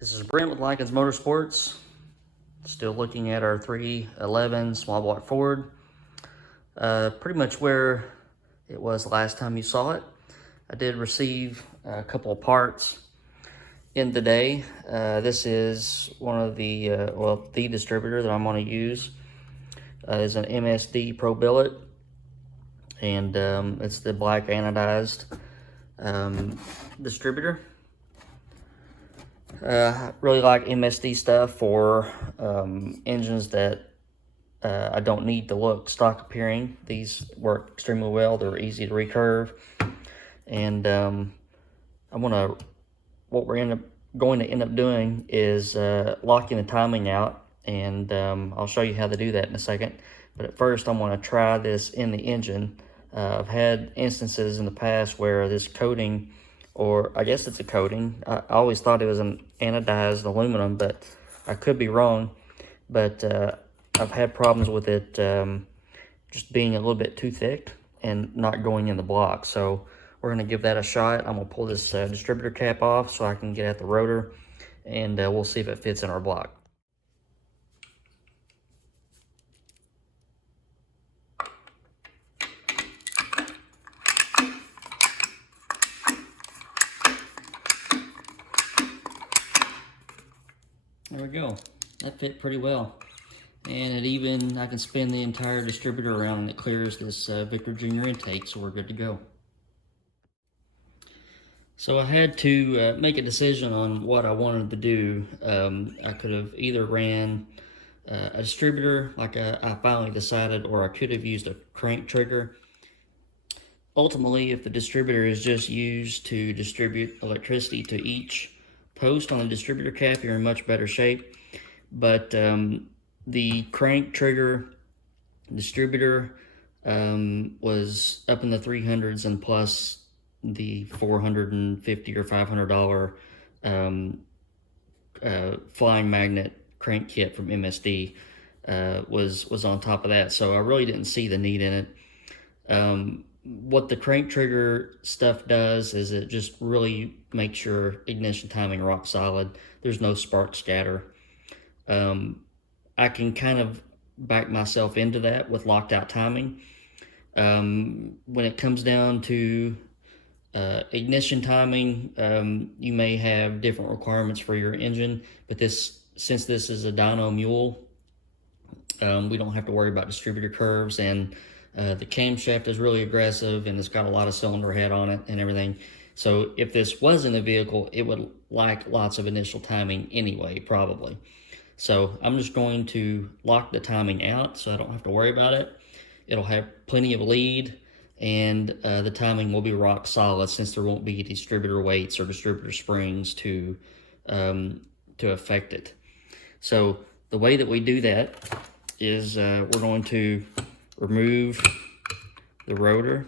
This is Brent with Lykins Motorsports. Still looking at our 311 small block Ford. Pretty much where it was the last time you saw it. I did receive a couple of parts in today. This is one of the, the distributor that I'm going to use is an MSD Pro Billet. And it's the black anodized distributor. I really like MSD stuff for engines that I don't need to look stock appearing. These work extremely well. They're easy to recurve, and what we're going to end up doing is locking the timing out, and I'll show you how to do that in a second. But at first, I'm going to try this in the engine. I've had instances in the past where this coating, or I guess it's a coating. I always thought it was an anodized aluminum, but I could be wrong. But I've had problems with it just being a little bit too thick and not going in the block. So we're going to give that a shot. I'm going to pull this distributor cap off so I can get at the rotor, and we'll see if it fits in our block. There we go. That fit pretty well. And I can spin the entire distributor around and it clears this Victor Jr. intake, so we're good to go. So I had to make a decision on what I wanted to do. I could have either ran a distributor like I finally decided, or I could have used a crank trigger. Ultimately, if the distributor is just used to distribute electricity to each post on the distributor cap, you're in much better shape. But the crank trigger distributor was up in the 300s and plus the $450 or $500 flying magnet crank kit from MSD was on top of that. So I really didn't see the need in it. What the crank trigger stuff does is it just really makes your ignition timing rock solid. There's no spark scatter. I can kind of back myself into that with locked out timing. When it comes down to ignition timing, you may have different requirements for your engine, but since this is a dyno mule, we don't have to worry about distributor curves, and the camshaft is really aggressive and it's got a lot of cylinder head on it and everything. So if this wasn't a vehicle, it would like lots of initial timing anyway, probably. So I'm just going to lock the timing out so I don't have to worry about it. It'll have plenty of lead, and the timing will be rock solid since there won't be distributor weights or distributor springs to affect it. So the way that we do that is we're going to remove the rotor.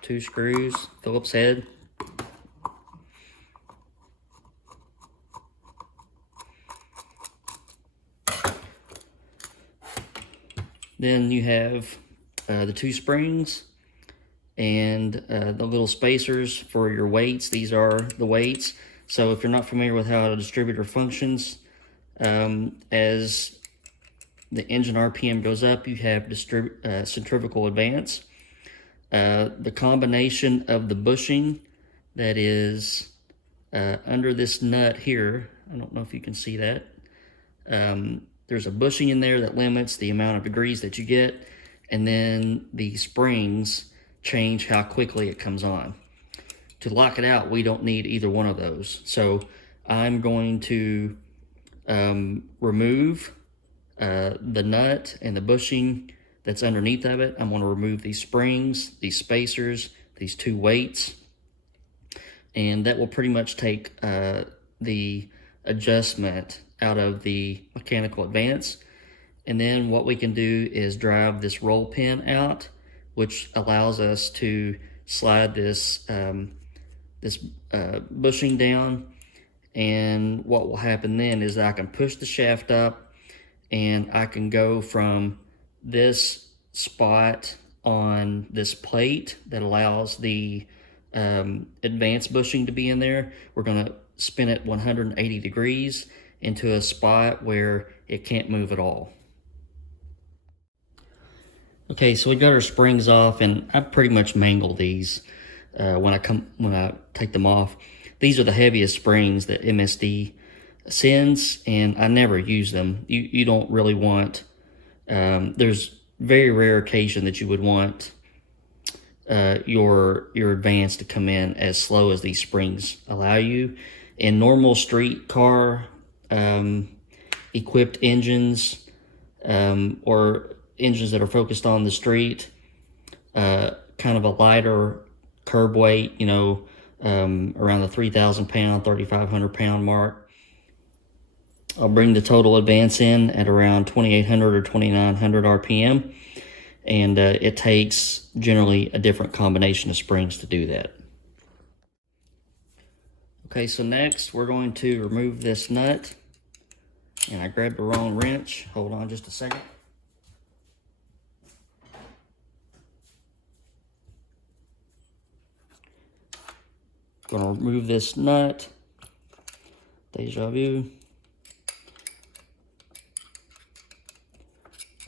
Two screws, Phillips head. Then you have the two springs and the little spacers for your weights. These are the weights. So if you're not familiar with how a distributor functions, as the engine RPM goes up, you have centrifugal advance. The combination of the bushing that is under this nut here, I don't know if you can see that. There's a bushing in there that limits the amount of degrees that you get, and then the springs change how quickly it comes on. To lock it out, we don't need either one of those. So I'm going to remove the nut and the bushing that's underneath of it. I'm going to remove these springs, these spacers, these two weights, and that will pretty much take the adjustment out of the mechanical advance. And then what we can do is drive this roll pin out, which allows us to slide this bushing down. And what will happen then is I can push the shaft up, and I can go from this spot on this plate that allows the advanced bushing to be in there. We're going to spin it 180 degrees into a spot where it can't move at all. Okay, so we got our springs off, and I pretty much mangle these when I take them off. These are the heaviest springs that MSD sends, and I never use them. You don't really want. There's very rare occasion that you would want your advance to come in as slow as these springs allow you. In normal street car equipped engines, or engines that are focused on the street, kind of a lighter curb weight, you know, around the 3,000 pound, 3,500 pound mark, I'll bring the total advance in at around 2,800 or 2,900 RPM, and it takes generally a different combination of springs to do that. Okay, so next we're going to remove this nut, and I grabbed the wrong wrench. Hold on just a second. Going to remove this nut. Deja vu.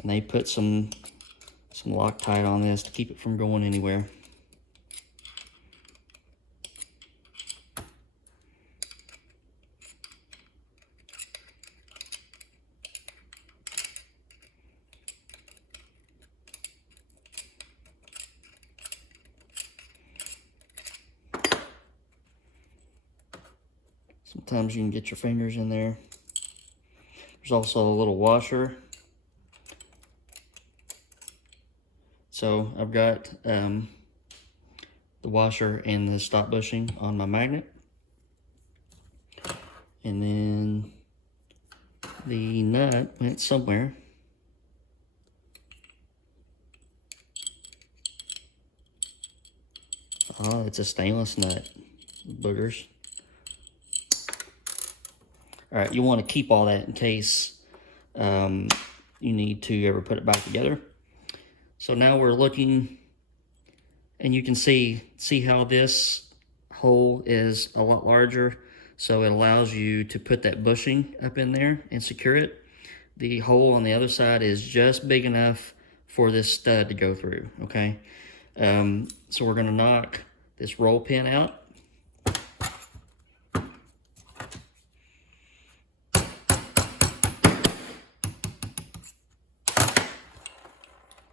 And they put some Loctite on this to keep it from going anywhere. Sometimes you can get your fingers in there. There's also a little washer. So I've got the washer and the stop bushing on my magnet. And then the nut went somewhere. Oh, it's a stainless nut. Boogers. All right, you want to keep all that in case you need to ever put it back together. So now we're looking, and you can see how this hole is a lot larger. So it allows you to put that bushing up in there and secure it. The hole on the other side is just big enough for this stud to go through, okay? So we're gonna knock this roll pin out.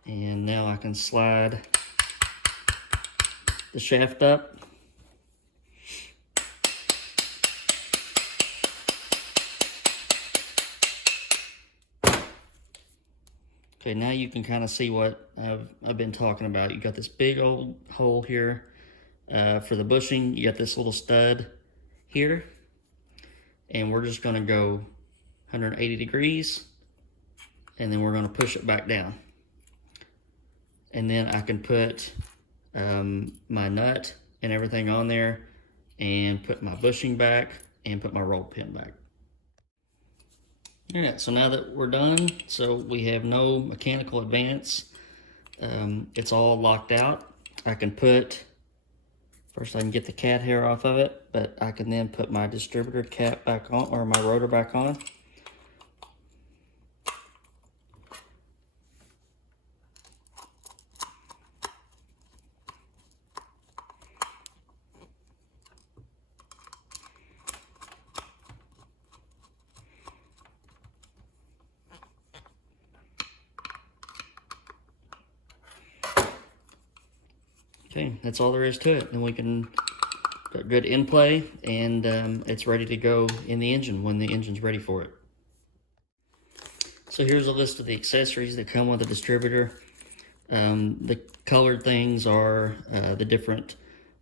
And now I can slide the shaft up. Okay, now you can kind of see what I've been talking about. You got this big old hole here for the bushing. You got this little stud here. And we're just gonna go 180 degrees, and then we're gonna push it back down. And then I can put my nut and everything on there, and put my bushing back, and put my roll pin back. All right, so now that we're done, so we have no mechanical advance. It's all locked out. I can put, first I can get the cat hair off of it, but I can then put my distributor cap back on, or my rotor back on. Okay, that's all there is to it. And we can got good in play, and it's ready to go in the engine when the engine's ready for it. So here's a list of the accessories that come with the distributor. The colored things are the different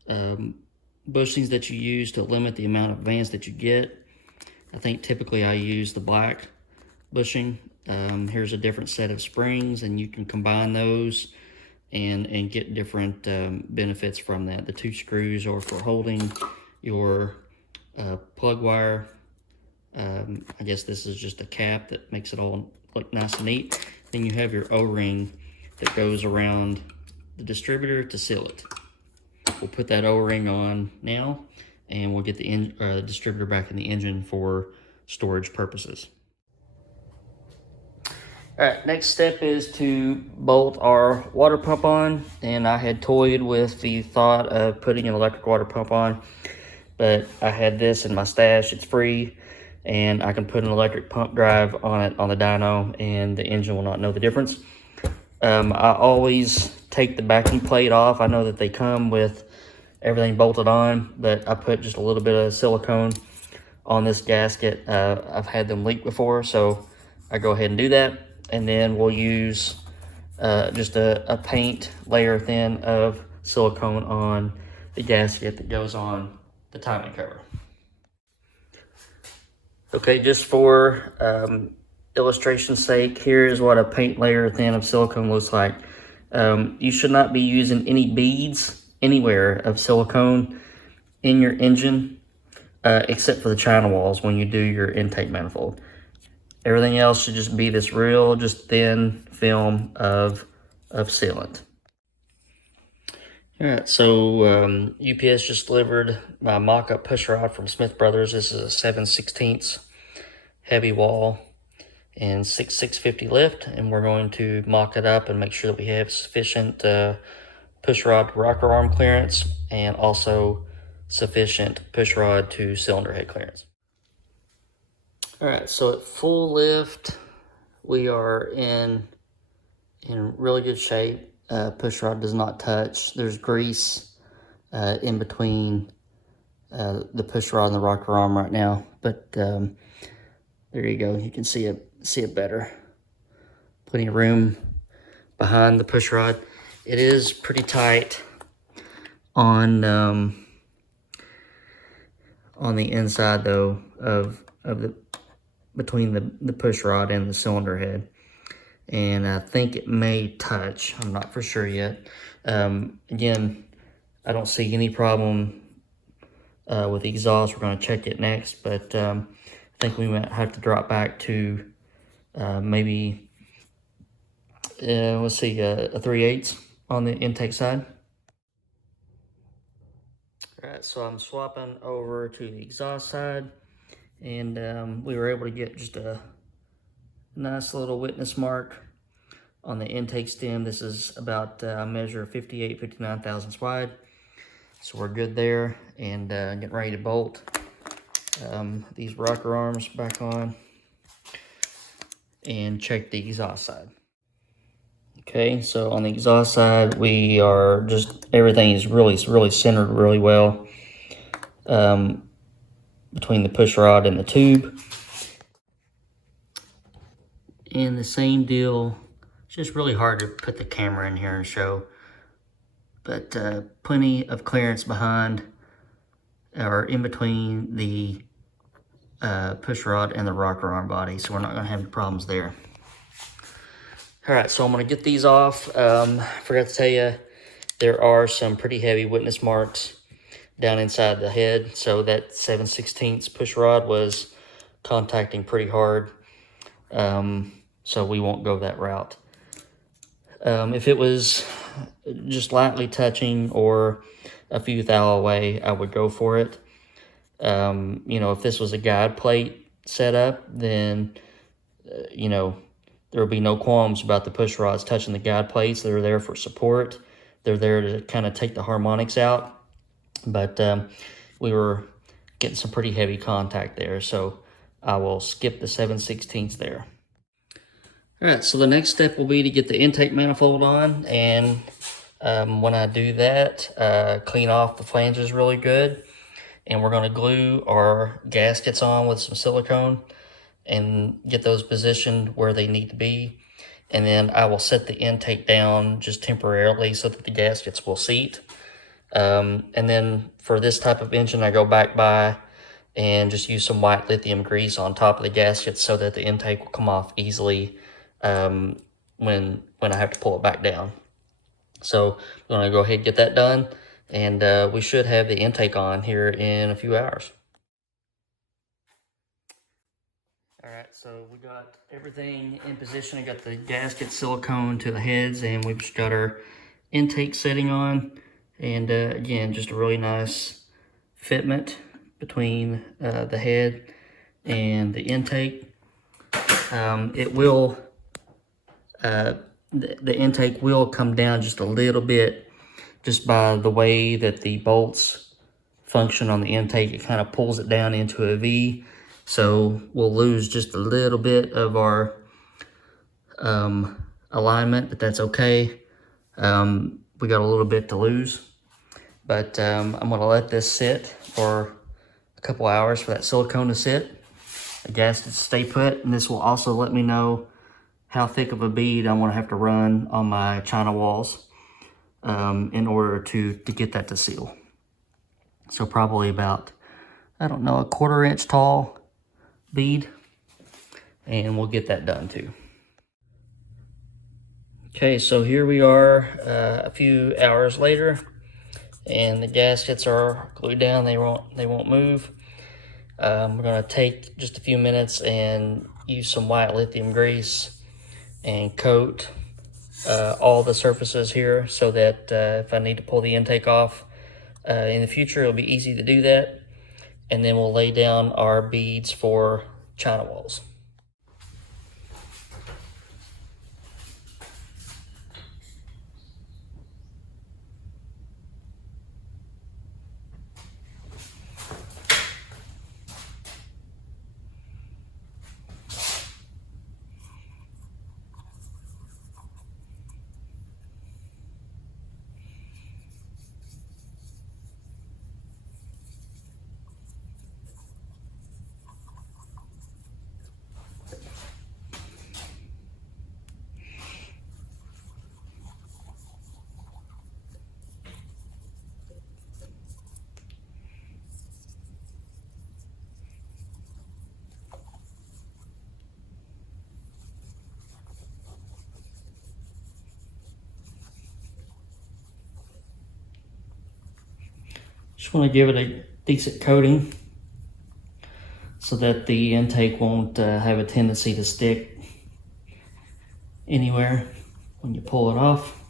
bushings that you use to limit the amount of advance that you get. I think typically I use the black bushing. Here's a different set of springs, and you can combine those and get different benefits from that. The 2 screws are for holding your plug wire. I guess this is just a cap that makes it all look nice and neat. Then you have your O-ring that goes around the distributor to seal it. We'll put that O-ring on now, and we'll get the distributor back in the engine for storage purposes. All right, next step is to bolt our water pump on, and I had toyed with the thought of putting an electric water pump on, but I had this in my stash. It's free, and I can put an electric pump drive on it on the dyno, and the engine will not know the difference. I always take the backing plate off. I know that they come with everything bolted on, but I put just a little bit of silicone on this gasket. I've had them leak before, so I go ahead and do that. And then we'll use just a paint layer thin of silicone on the gasket that goes on the timing cover. Okay, just for illustration's sake, here is what a paint layer thin of silicone looks like. You should not be using any beads anywhere of silicone in your engine except for the china walls when you do your intake manifold. Everything else should just be this real, just thin film of sealant. All right, so UPS just delivered my mock-up pushrod from Smith Brothers. This is a 7/16 heavy wall and 650 lift, and we're going to mock it up and make sure that we have sufficient pushrod to rocker arm clearance and also sufficient pushrod to cylinder head clearance. All right, so at full lift, we are in really good shape. Pushrod does not touch. There's grease in between the pushrod and the rocker arm right now, but there you go. You can see it better. Plenty of room behind the pushrod. It is pretty tight on the inside though of the between the pushrod and the cylinder head, and I think it may touch. I'm not for sure yet. Again, I don't see any problem with the exhaust. We're going to check it next, but I think we might have to drop back to maybe let's see, a 3/8 on the intake side. All right, so I'm swapping over to the exhaust side, and we were able to get just a nice little witness mark on the intake stem. This is about a measure of 59 thousandths wide, so we're good there. And getting ready to bolt these rocker arms back on and check the exhaust side. Okay, so on the exhaust side, we are just, everything is really centered really well between the pushrod and the tube. And the same deal, it's just really hard to put the camera in here and show, but plenty of clearance behind or in between the pushrod and the rocker arm body, so we're not going to have any problems there. All right, so I'm going to get these off. Forgot to tell you, there are some pretty heavy witness marks down inside the head, so that 7/16 pushrod was contacting pretty hard, so we won't go that route. If it was just lightly touching or a few thou away, I would go for it. You know, if this was a guide plate setup, then there will be no qualms about the push rods touching the guide plates. They're there for support. They're there to kind of take the harmonics out. But we were getting some pretty heavy contact there, so I will skip the 7/16 there. All right, so the next step will be to get the intake manifold on, and when I do that, clean off the flanges really good, and we're going to glue our gaskets on with some silicone and get those positioned where they need to be. And then I will set the intake down just temporarily so that the gaskets will seat. And then for this type of engine, I go back by and just use some white lithium grease on top of the gaskets so that the intake will come off easily when I have to pull it back down. So I'm going to go ahead and get that done, and we should have the intake on here in a few hours. All right, so we got everything in position. I got the gasket silicone to the heads, and we've just got our intake setting on, and again, just a really nice fitment between the head and the intake. It will, the intake will come down just a little bit just by the way that the bolts function on the intake. It kind of pulls it down into a V, so we'll lose just a little bit of our alignment, but that's okay. We got a little bit to lose, but I'm gonna let this sit for a couple hours for that silicone to sit, the gasket to stay put, and this will also let me know how thick of a bead I want to have to run on my China walls in order to get that to seal. So probably about, I don't know, a 1/4 inch tall bead, and we'll get that done too. Okay, so here we are a few hours later, and the gaskets are glued down. They won't move. We're gonna take just a few minutes and use some white lithium grease and coat all the surfaces here, so that if I need to pull the intake off in the future, it'll be easy to do that. And then we'll lay down our beads for China walls. Just want to give it a decent coating so that the intake won't have a tendency to stick anywhere when you pull it off.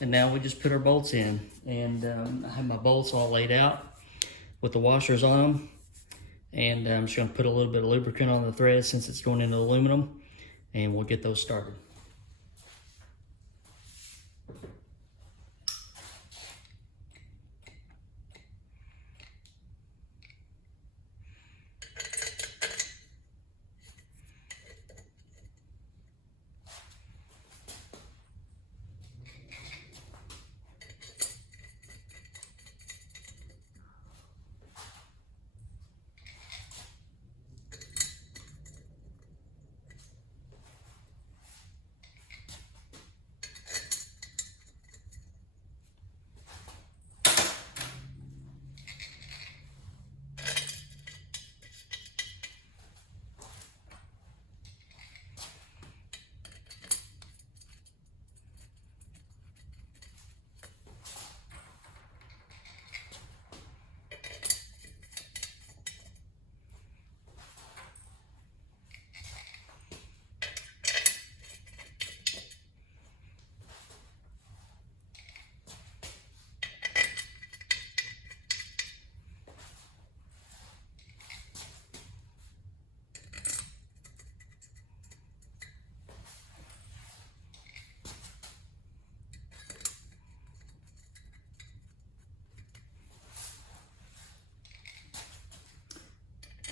And now we just put our bolts in, and I have my bolts all laid out with the washers on them, and I'm just going to put a little bit of lubricant on the threads since it's going into aluminum, and we'll get those started.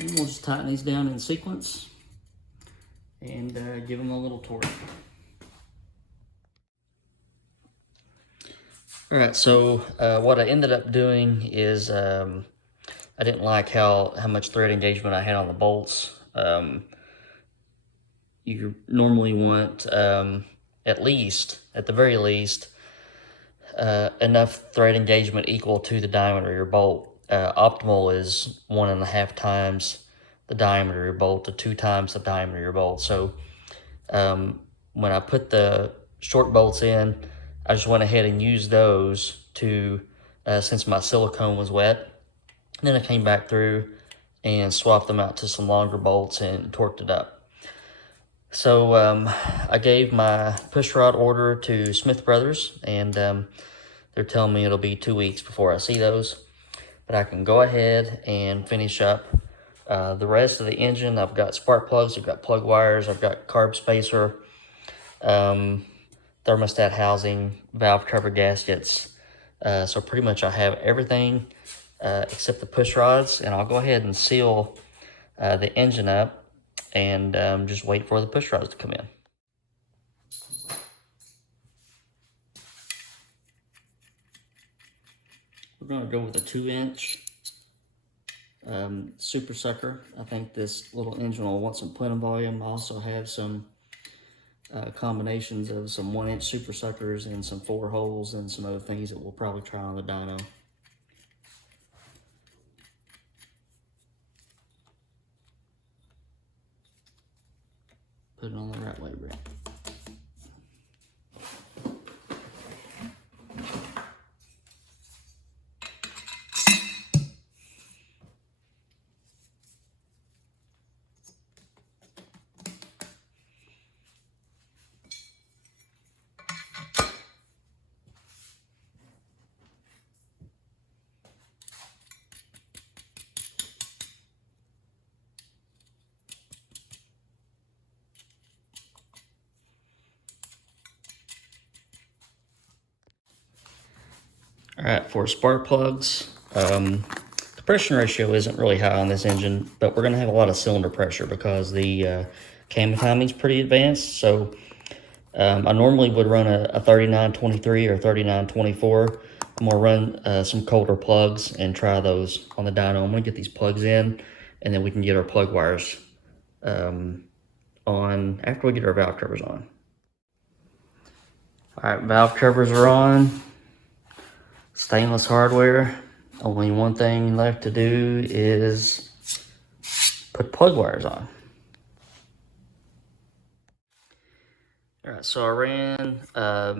And we'll just tighten these down in sequence and give them a little torque. All right, so what I ended up doing is I didn't like how much thread engagement I had on the bolts. You normally want at the very least, enough thread engagement equal to the diameter of your bolt. Optimal is 1.5 times the diameter of your bolt to 2 times the diameter of your bolt. So when I put the short bolts in, I just went ahead and used those to, since my silicone was wet. And then I came back through and swapped them out to some longer bolts and torqued it up. So I gave my pushrod order to Smith Brothers, and they're telling me it'll be 2 weeks before I see those. But I can go ahead and finish up the rest of the engine. I've got spark plugs, I've got plug wires, I've got carb spacer, thermostat housing, valve cover gaskets. So pretty much I have everything except the push rods, and I'll go ahead and seal the engine up and just wait for the push rods to come in. We're going to go with a 2-inch super sucker. I think this little engine will want some plenum volume. I also have some combinations of some 1-inch super suckers and some 4 holes and some other things that we'll probably try on the dyno. Put it on the right way, Brett. All right, for spark plugs, compression ratio isn't really high on this engine, but we're gonna have a lot of cylinder pressure because the cam timing is pretty advanced. So I normally would run a 3923 or 3924. I'm gonna run some colder plugs and try those on the dyno. I'm gonna get these plugs in, and then we can get our plug wires on after we get our valve covers on. All right, valve covers are on. Stainless hardware. Only one thing left to do is put plug wires on. All right, so I ran, I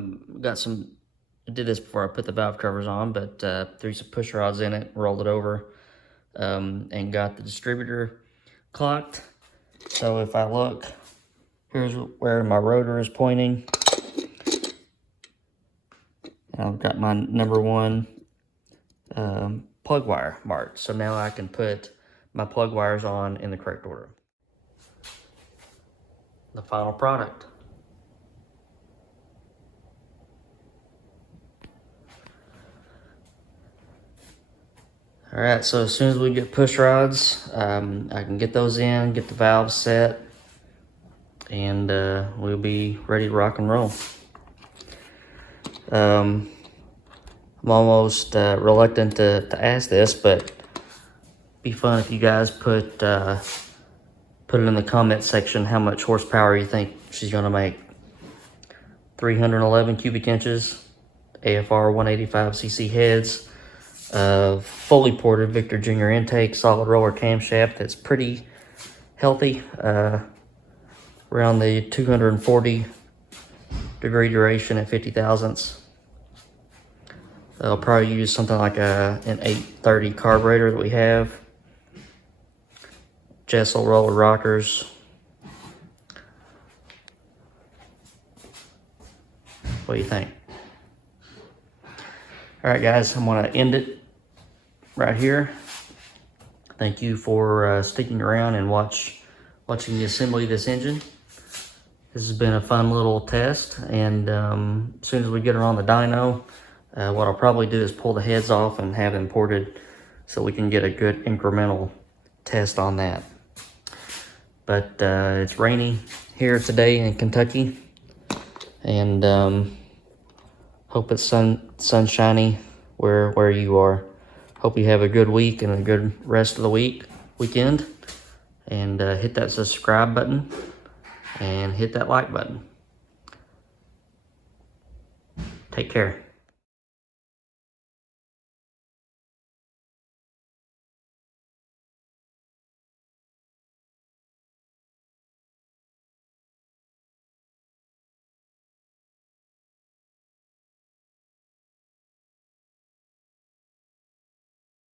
did this before I put the valve covers on, but threw some push rods in it, rolled it over, and got the distributor clocked. So if I look, here's where my rotor is pointing. I've got my number 1 plug wire marked. So now I can put my plug wires on in the correct order. The final product. All right, so as soon as we get push rods, I can get those in, get the valves set, and we'll be ready to rock and roll. I'm almost reluctant to ask this, but it'd be fun if you guys put it in the comment section how much horsepower you think she's gonna make. 311 cubic inches, AFR 185cc heads, fully ported Victor Jr. intake, solid roller camshaft that's pretty healthy, around the 240 degree duration at 50 thousandths. I'll probably use something like an 830 carburetor that we have. Jessel roller rockers. What do you think? All right, guys, I'm gonna end it right here. Thank you for sticking around and watching the assembly of this engine. This has been a fun little test, and as soon as we get her on the dyno, what I'll probably do is pull the heads off and have them ported so we can get a good incremental test on that. But it's rainy here today in Kentucky, and hope it's sunshiny where you are. Hope you have a good week and a good rest of the weekend. And hit that subscribe button and hit that like button. Take care.